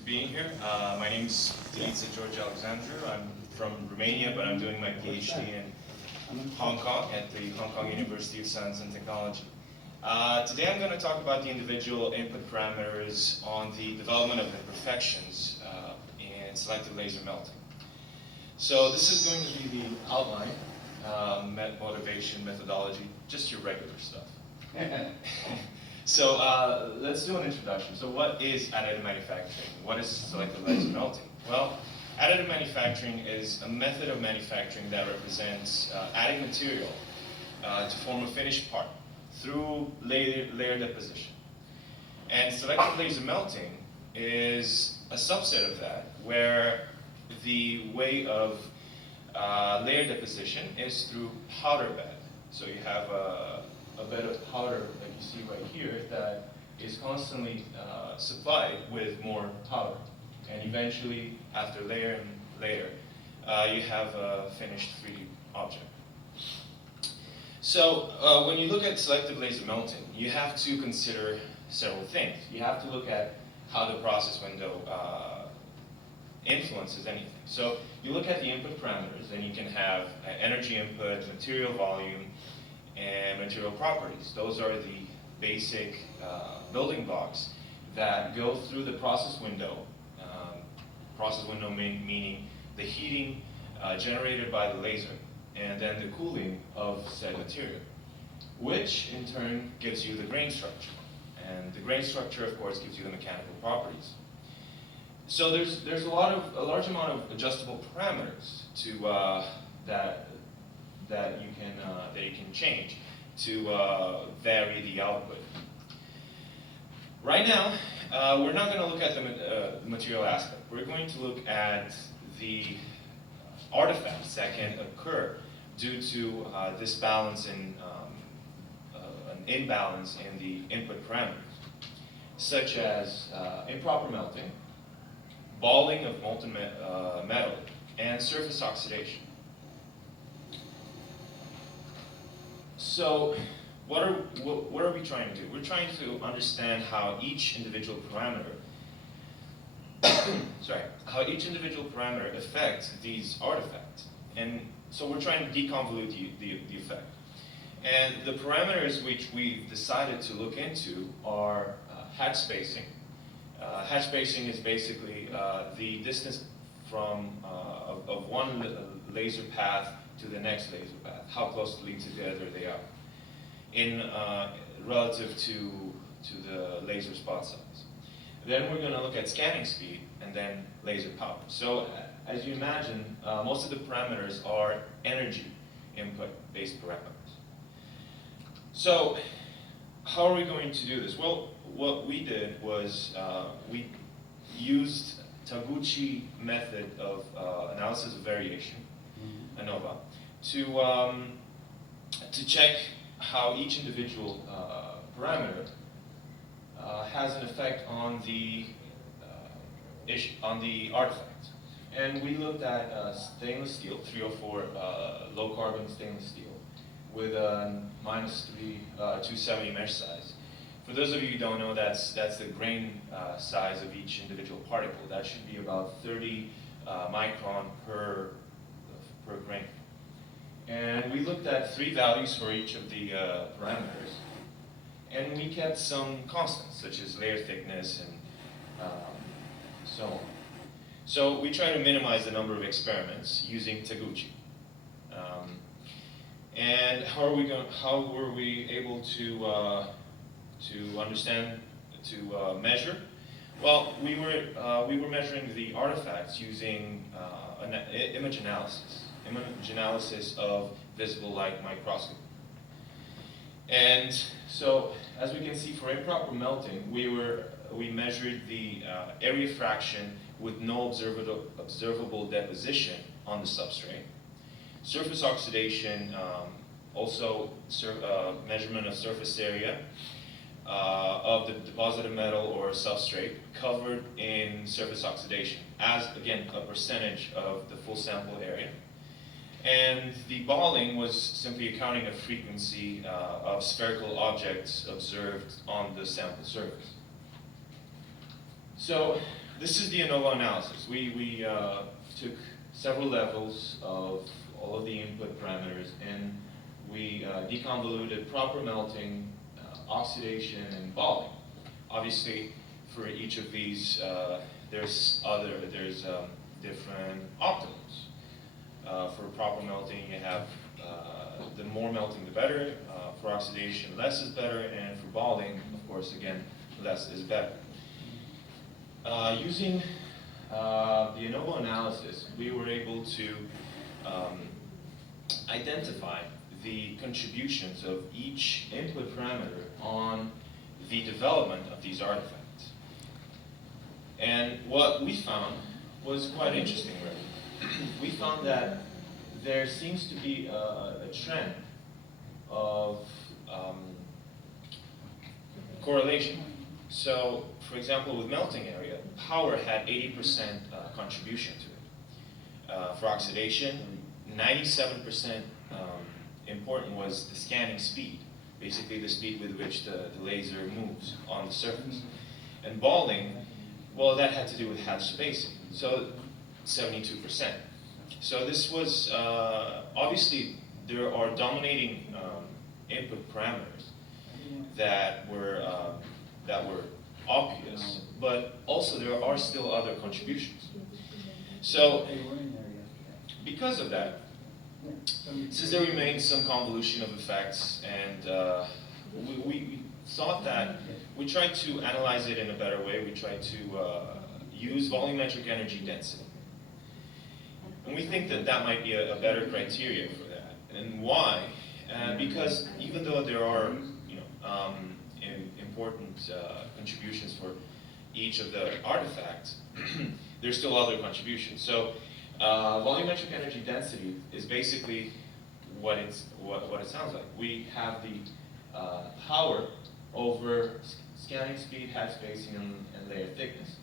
for being here. My name is Deniza George Alexandru. I'm from Romania, but I'm doing my PhD in Hong Kong at the Hong Kong University of Science and Technology. Today I'm going to talk about the individual input parameters on the development of imperfections in selective laser melting. So this is going to be the outline, motivation, methodology, just your regular stuff. So let's do an introduction. So what is additive manufacturing? What is selective laser melting? Well, additive manufacturing is a method of manufacturing that represents adding material to form a finished part through layer deposition. And selective laser melting is a subset of that, where the way of layer deposition is through powder bed. So you have a bed of powder, like you see right here, that is constantly supplied with more powder. And eventually, after layer and layer, you have a finished 3D object. So when you look at selective laser melting, you have to consider several things. You have to look at how the process window influences anything. So you look at the input parameters, and you can have energy input, material volume, and material properties. Those are the basic building blocks that go through the process window. Process window meaning the heating generated by the laser, and then the cooling of said material, which in turn gives you the grain structure. And the grain structure, of course, gives you the mechanical properties. So there's a large amount of adjustable parameters to that you can change to vary the output. Right now, we're not going to look at the material aspect. We're going to look at the artifacts that can occur due to this balance in an imbalance in the input parameters, such as improper melting, balling of molten metal, and surface oxidation. So what are we trying to do? We're trying to understand how each individual parameter affects these artifacts. And so we're trying to deconvolute the effect. And the parameters which we've decided to look into are hatch spacing. Hatch spacing is basically the distance from of one laser path to the next laser path, how closely together they are in relative to the laser spot size. Then we're going to look at scanning speed and then laser power. So as you imagine, most of the parameters are energy input based parameters. So how are we going to do this? Well, what we did was we used Taguchi method of analysis of variation, ANOVA, to check how each individual parameter has an effect on the artifact. And we looked at stainless steel, 304 low carbon stainless steel with a -270 mesh size. For those of you who don't know, that's the grain size of each individual particle. That should be about 30 micron per grain. And we looked at 3 values for each of the parameters. And we kept some constants, such as layer thickness and so on. So we try to minimize the number of experiments using Taguchi. And how were we able to understand, to measure? Well, we were measuring the artifacts using image analysis of visible light microscopy. And so, as we can see, for improper melting, we measured the area fraction with no observable deposition on the substrate. Surface oxidation, also measurement of surface area of the deposited metal or substrate covered in surface oxidation as, again, a percentage of the full sample area. And the balling was simply accounting a frequency of spherical objects observed on the sample surface. So this is the ANOVA analysis. We took several levels of all of the input parameters, and we deconvoluted proper melting, oxidation, and balling. Obviously, for each of these, there's different optimums. For proper melting, you have the more melting, the better. For oxidation, less is better, and for balling, of course, again, less is better. Using the ANOVA analysis, we were able to identify the contributions of each input parameter on the development of these artifacts. And what we found was quite interesting, really. We found that there seems to be a trend of correlation. So, for example, with melting area, power had 80% contribution to it. For oxidation, 97% important was the scanning speed, basically the speed with which the laser moves on the surface. And balling, well, that had to do with hatch spacing, so 72%. So this was, obviously, there are dominating input parameters that were obvious, but also there are still other contributions. So, because of that, since there remains some convolution of effects, and we thought that we tried to analyze it in a better way. We tried to use volumetric energy density. And we think that that might be a better criteria for that. And why? Because even though there are important contributions for each of the artifacts, there's still other contributions. So volumetric energy density is basically what it sounds like. We have the power over scanning speed, hatch spacing, and layer thickness.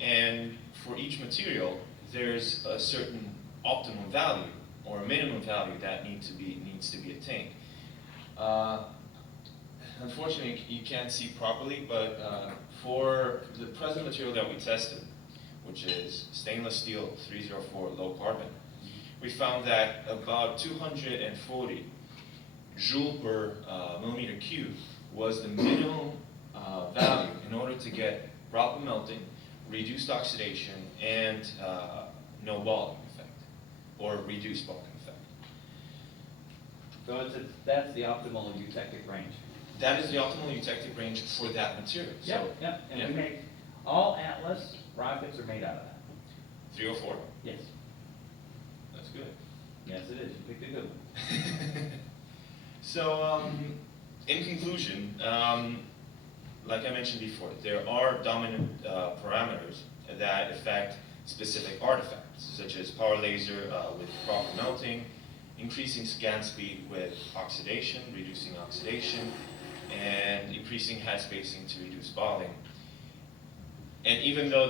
And for each material, there's a certain optimum value or a minimum value that needs to be attained. Unfortunately, you can't see properly, but for the present material that we tested, which is stainless steel 304 low carbon, we found that about 240 joule per millimeter cube was the minimum value in order to get proper melting, reduced oxidation, and no balling effect, or reduced balling effect. So that's the optimal eutectic range. That is the optimal eutectic range for that material. Yep, yep. And we make all Atlas rockets are made out of that. 304? Yes. That's good. Yes, it is. You picked a good one. So, in conclusion, like I mentioned before, there are dominant parameters that affect specific artifacts, such as power laser with proper melting, increasing scan speed with oxidation, reducing oxidation, and increasing hatch spacing to reduce balling. And even though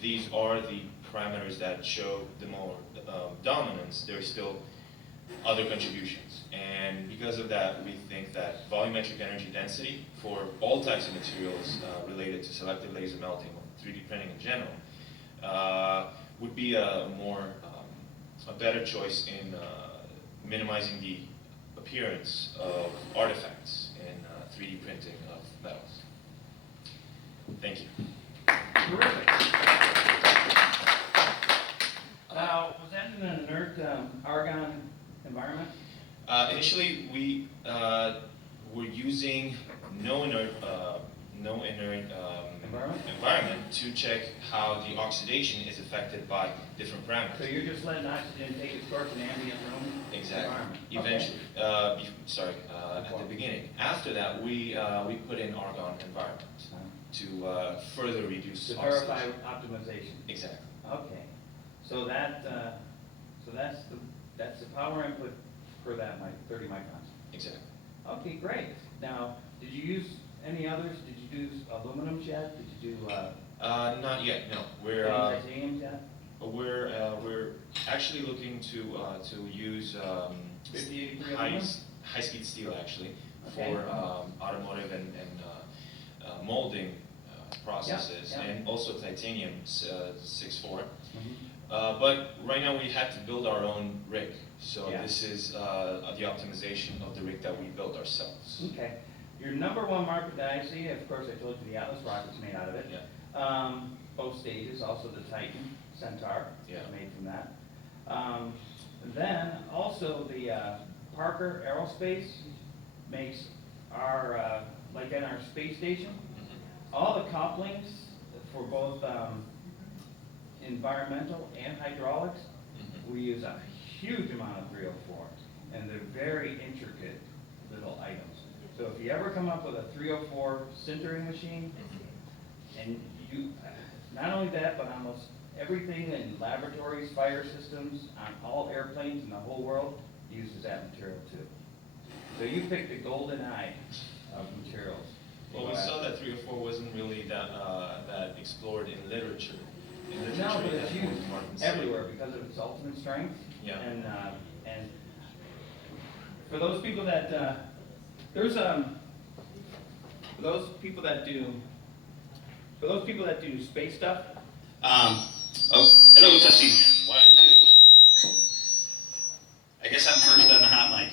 these are the parameters that show the more dominance, there are still other contributions. And because of that, we think that volumetric energy density for all types of materials related to selective laser melting or 3D printing in general would be a better choice in minimizing the appearance of artifacts in 3D printing of metals. Thank you. Terrific. Now, was that in an inert argon environment? Initially, we were using no inert environment to check how the oxidation is affected by different parameters. So you're just letting oxygen take its course in ambient room Exactly. environment? Eventually, at the beginning. After that, we put in argon environment to further reduce To oxidation. verify optimization. Exactly. Okay. So that's the power input for that 30 microns. Exactly. Okay, great. Now, did you use any others? Did you do aluminum jet? Did you do Not yet. No. titanium jet? We're actually looking to use 5083 aluminum? high-speed steel actually Okay. for automotive and molding processes, yeah. and also titanium 6.4. Mhm. But right now we had to build our own rig, so Yeah. this is the optimization of the rig that we built ourselves. Okay. Your number one market that I see, of course, I told you the Atlas rocket's made out of it. Yeah. Both stages, also the Titan Centaur, Yeah. is made from that. Then also the Parker Aerospace makes our, like in our space station, all the couplings for both environmental and hydraulics, Mhm. we use a huge amount of 304, and they're very intricate little items. So if you ever come up with a 304 sintering machine, and you, not only that, but almost everything in laboratories, fire systems, on all airplanes in the whole world uses that material too. So you picked the golden eye of materials. Well, we saw that 304 wasn't really that explored in literature. In literature, No, but it it's had more used Martin St. everywhere because of its ultimate strength. Yeah. And for those people that, there's, for those people that do space stuff, hello, testing, and 1, 2. I guess I'm first on the hot mic.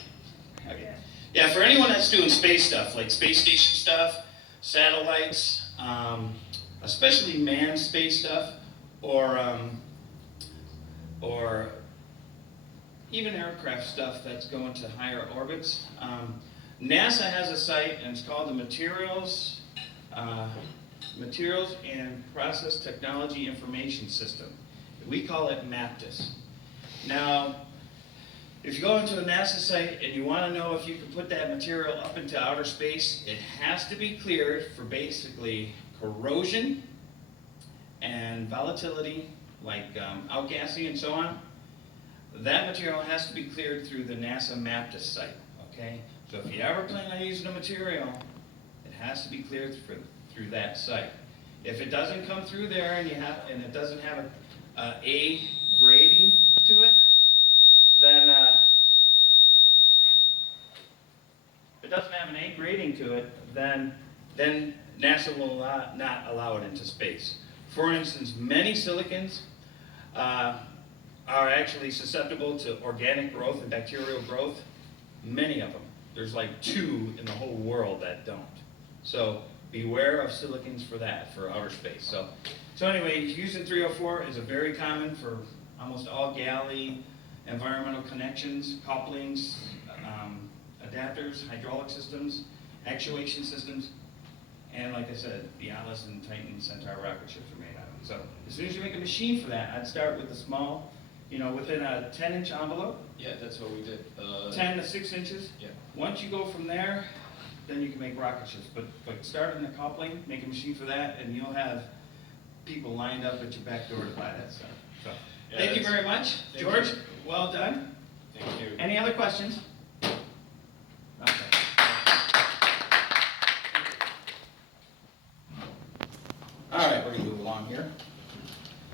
Okay. Yeah, for anyone that's doing space stuff, like space station stuff, satellites, especially manned space stuff, or even aircraft stuff that's going to higher orbits. NASA has a site, and it's called the Materials and Process Technology Information System. We call it MAPTIS. Now, if you go into a NASA site and you want to know if you can put that material up into outer space, it has to be cleared for basically corrosion and volatility, like outgassing and so on. That material has to be cleared through the NASA MAPTIS site, okay? So if you ever plan on using a material, it has to be cleared through that site. If it doesn't come through there and it doesn't have a grading to it, then if it doesn't have an A grading to it, then NASA will not allow it into space. For instance, many silicons are actually susceptible to organic growth and bacterial growth. Many of them. There's like 2 in the whole world that don't. So beware of silicons for that, for outer space. So anyway, using 304 is a very common for almost all galley environmental connections, couplings, adapters, hydraulic systems, actuation systems, and like I said, the Atlas and Titan Centaur rocket ships are made out of it. So as soon as you make a machine for that, I'd start with a small, within a 10-inch envelope, Yeah, that's what we did. 10 to 6 inches. Yeah. Once you go from there, then you can make rocket ships. But start in the coupling, make a machine for that, and you'll have people lined up at your back door to buy that stuff. So, Yeah, thank you that's- very much. thank George, you. well done. Thank you. Any other questions?